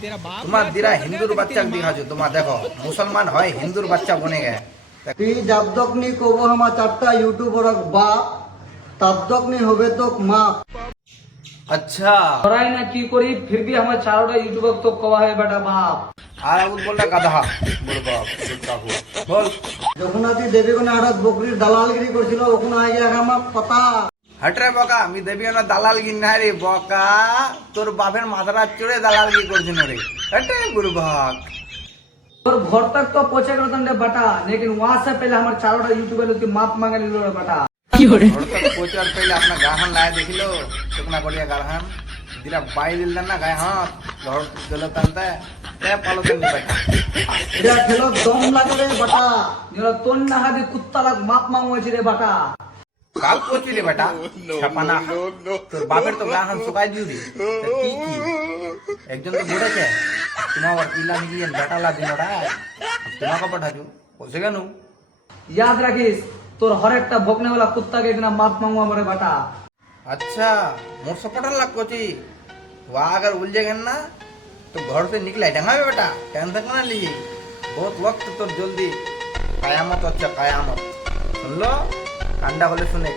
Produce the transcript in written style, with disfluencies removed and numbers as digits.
तुम्हारा दिरा हिंदूर बच्चा दिखा जो तुम्हारा देखो मुसलमान है हिंदूर बच्चा बने गए তুই যাবদকনি কব আমার চারটা ইউটিউবার বাপ তাবদকনি হবে তো মাপ अच्छा করাই না কি করি ফির भी আমার চারোটা ইউটিউবার তো কওয়া হয় বেটা বাপ আর আবুল বলটা গাধা বল বাপ বলতা হুয়া বল যখন তুই দেবীগণে হঠাৎ বকরির দালালগিরি করছিল ওখানে আগে আমার পাতা हट रे बका मी देवी ना दलाल गिन ना रे बका तोर बापेर माथारा चढ़े दलाल की करछिन रे हट बुरभाग और घर तक तो पहुंचे कर दंडे बेटा लेकिन वहां से पहले हमारे चारोटा यूट्यूबर लोग माप मांगे लो रे बेटा और तक पहुंचार पहले अपना गाहन लाए देखिलो सुकना बढ़िया गाहन दिरा बाई दिल ना गाय हां घर जलतानता ते पालो तन बेटा এটা খেলো দম লাগে রে বেটা जरा तोन ना हादी कुत्ता लग माप मांगो रे बेटा काल पहुंची रे बेटा छपाना तोर बापेर तो गाहन सुकाई दिउ रे की একজন তো বলেছে তোমার ইলা নিকি বেটা লা দিনরা তোমাকে পাঠাজু কইছে কেন याद रखिस तोर हर एक भोगने वाला कुत्ता के इतना माप मांगवा मरे बेटा अच्छा मोर सपोर्टर लग कोची वहाँ अगर उलझे गए ना तो घर से निकले डंगा बेटा टेंशन ना लीजिए बहुत वक्त तो जल्दी कयामत अच्छा कयामत सुन लो कांडा बोले सुने